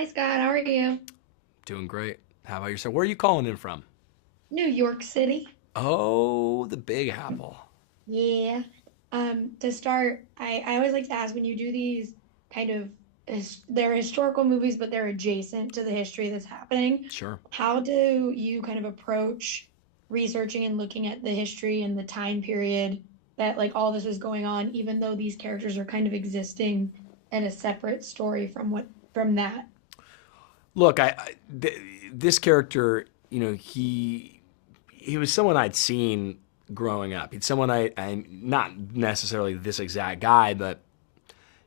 Hi, Scott. How are you? Doing great. How about yourself? Where are you calling in from? New York City. Oh, the Big Apple. Yeah. To start, I always like to ask when you do these kind of they're historical movies, but they're adjacent to the history that's happening. Sure. How do you kind of approach researching and looking at the history and the time period that like all this is going on, even though these characters are kind of existing in a separate story from that? Look, this character, he was someone I'd seen growing up. He's someone I not necessarily this exact guy, but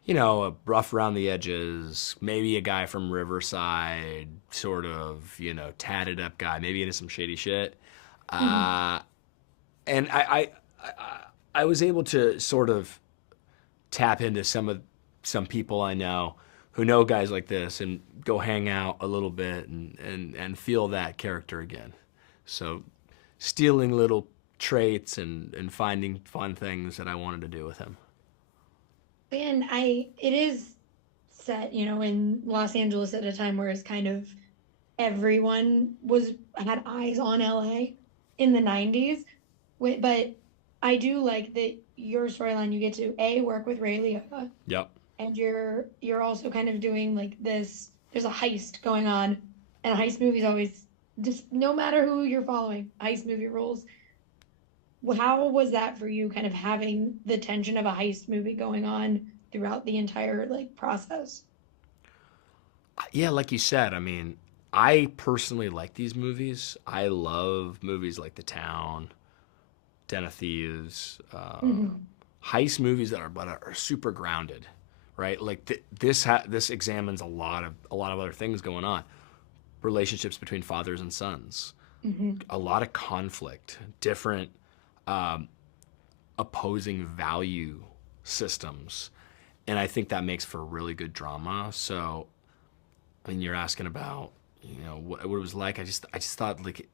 a rough around the edges, maybe a guy from Riverside, sort of, tatted up guy, maybe into some shady shit. Mhm. Uh, and I was able to sort of tap into some people I know who know guys like this and go hang out a little bit and feel that character again. So stealing little traits and finding fun things that I wanted to do with him. And it is set, in Los Angeles at a time where it's kind of everyone had eyes on LA in the 90s. But I do like that your storyline, you get to work with Ray Liotta, Yep. and you're also kind of doing like this, there's a heist going on, and a heist movie's always just no matter who you're following, heist movie rules. How was that for you, kind of having the tension of a heist movie going on throughout the entire like process? Yeah, like you said, I mean, I personally like these movies. I love movies like The Town, Den of Thieves, Hmm. heist movies that are super grounded, right? Like this examines a lot of other things going on, relationships between fathers and sons, Hmm. a lot of conflict, different um, opposing value systems, and I think that makes for really good drama. So, I mean, you're asking about what it was like. I just thought like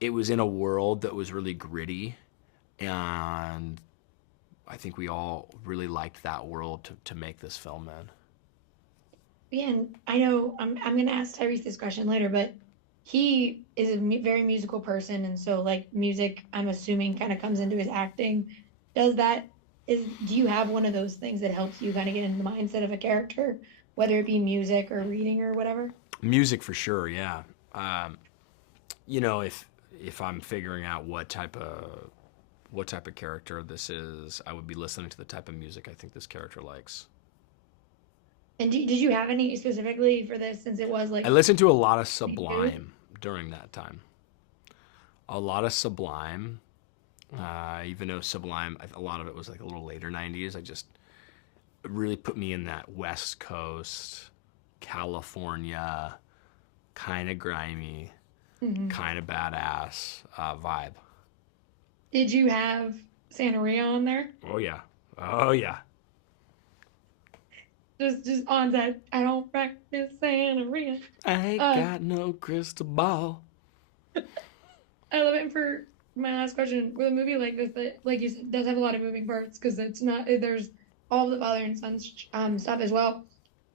it was in a world that was really gritty, and I think we all really liked that world to make this film in. Yeah, and I know I'm gonna ask Tyrese this question later, but he is a very musical person, and so like music, I'm assuming, kind of comes into his acting. Does that do you have one of those things that helps you kind of get into the mindset of a character, whether it be music or reading or whatever? Music for sure, yeah. Um, if I'm figuring out what type of character this is, I would be listening to the type of music I think this character likes. And did you have any specifically for this, since it was I like listened to a lot of 92? Sublime during that time. A lot of Sublime, even though Sublime, a lot of it was like a little later '90s. I just it really put me in that West Coast, California, kind of grimy, Hmm. kind of badass vibe. Did you have Santeria on there? Oh yeah, oh yeah. Just on that. I don't practice Santeria. I ain't Uh, got no crystal ball. I love it. And for my last question, with a movie like this that, like you said, does have a lot of moving parts because it's not there's all the father and son stuff as well.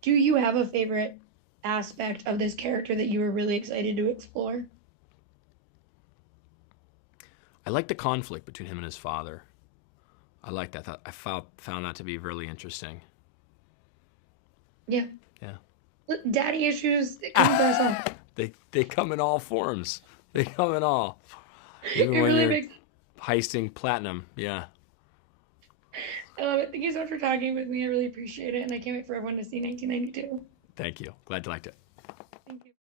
Do you have a favorite aspect of this character that you were really excited to explore? I like the conflict between him and his father. I like that. I found that to be really interesting. Yeah, Yeah. look, daddy issues it come for us all. They come in all forms. They come in all. Even It when really you're makes. heisting platinum. Yeah. I love it. Thank you so much for talking with me. I really appreciate it, and I can't wait for everyone to see 1992. Thank you. Glad you liked it. Thank you.